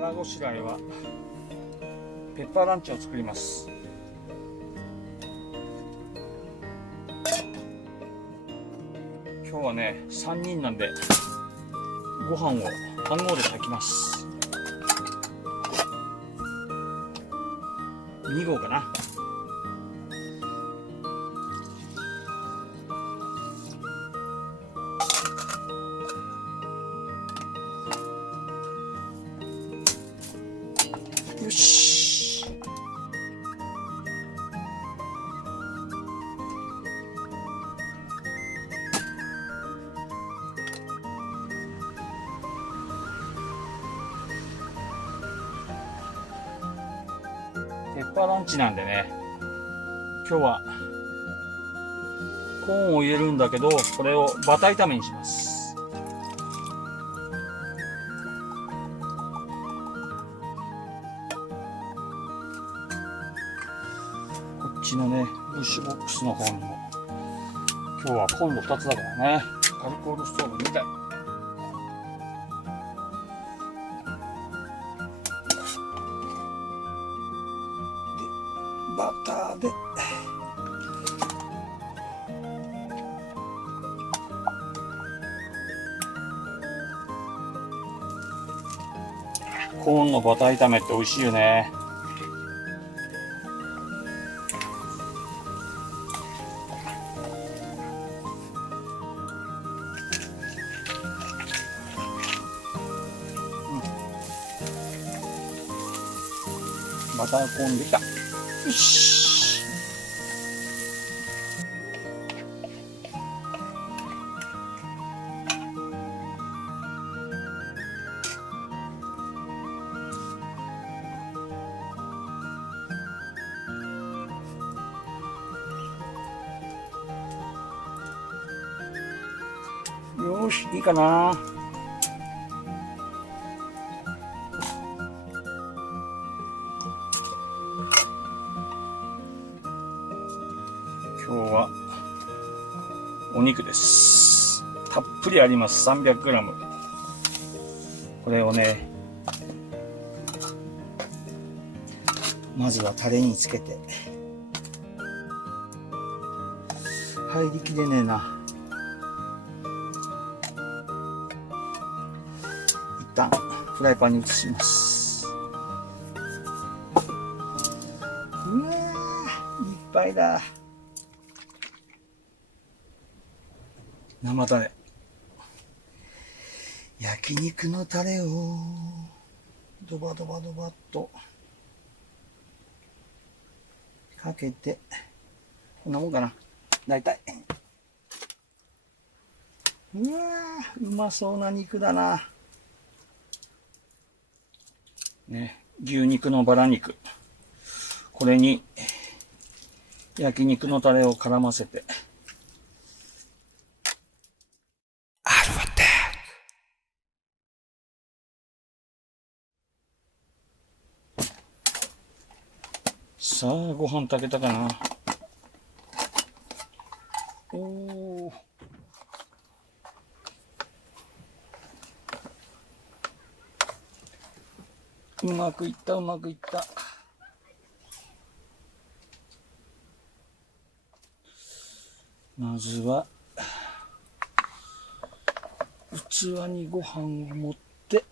腹ごしらえはペッパーランチを作ります。今日はね3人なんでご飯を飯盒で炊きます。2合かな。よし。ペッパーランチなんでね、今日はコーンを入れるんだけど、これをバター炒めにします。こっちのね、ブッシュボックスの方にも、今日はコンロ2つだからね、アルコールストーブ2台。バターでコーンのバター炒めって美味しいよね。バターコーンできた。よし。よし、いいかな。今日はお肉です。たっぷりあります。300g。これをね、まずはタレにつけて。入りきれねえな。一旦フライパンに移します。うわー、いっぱいだ。生タレ、焼肉のタレをドバドバドバっとかけて、こんなもんかな、大体。うわー、うまそうな肉だなね。牛肉のバラ肉、これに焼肉のタレを絡ませて、さあ、ご飯炊けたかな。おー。うまくいった、うまくいった。まずは、器にご飯を盛って、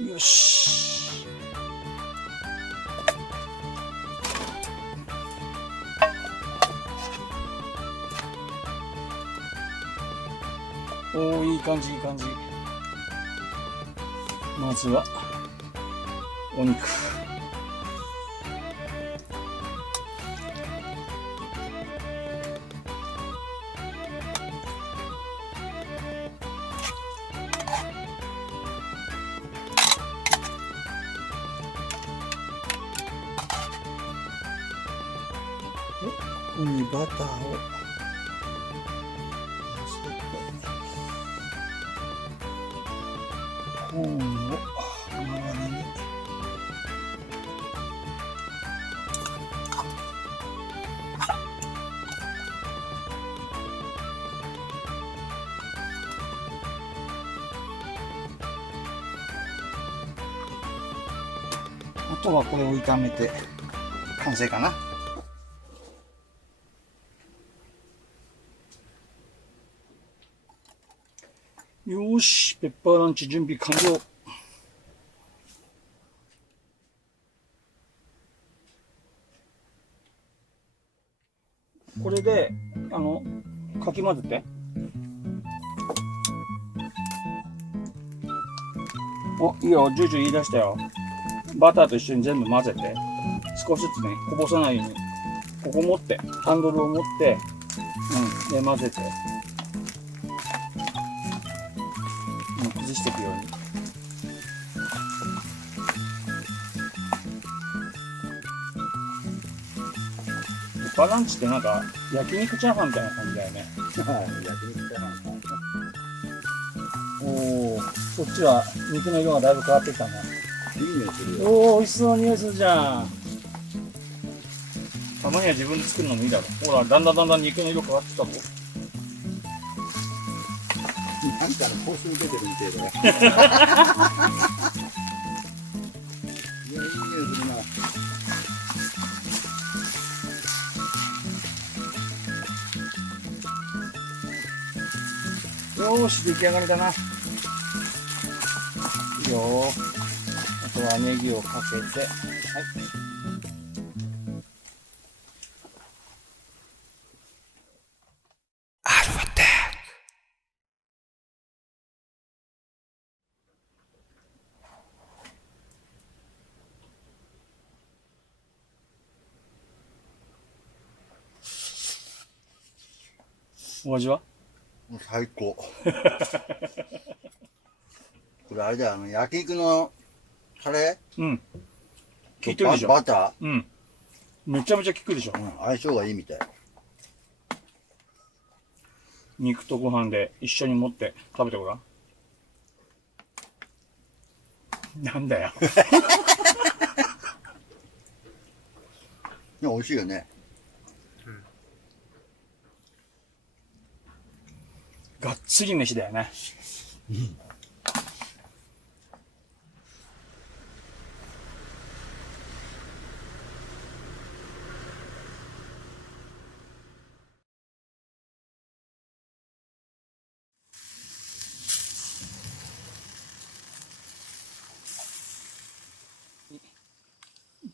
よし。おー、いい感じ、いい感じ。まずは、お肉。ここにバターを乗せて、コーンを周りにあとはこれを炒めて完成かな。よーし、ペッパーランチ準備完了。これでかき混ぜて。お、いいよ、ジュージュ言い出したよ。バターと一緒に全部混ぜて、少しずつね、こぼさないように、ここ持って、ハンドルを持って、で、混ぜて、崩していくように。ペッパーランチってなんか、焼肉チャーハンみたいな感じだよね。焼肉チャーハン。おお、そっちは肉の色がだいぶ変わってきたね。いい匂いするよ。おお、美味しそうな匂いするじゃん。たまには自分で作るのもいいだろ。ほら、だんだん肉の色変わってきたぞ。なんか香水出てるみたいだね。いや、いい匂いするな。よーし、出来上がりだな。いいよ。あとはネギをかけて、はい。アルファテック。お味は？もう最高。これあれだよ、焼肉のタレ？うん。効いてるでしょ。バター？うん。めちゃめちゃ効くでしょ。相性がいいみたい。肉とご飯で一緒に持って食べてごらん。なんだよ。いや、美味しいよね。がっつり飯だよね。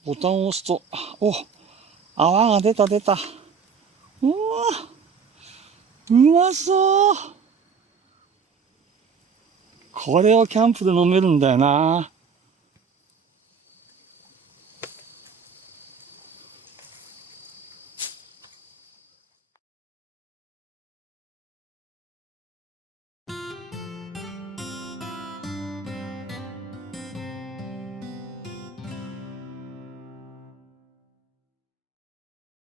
ボタンを押すと、お、泡が出た。うわ、うまそう。これをキャンプで飲めるんだよな。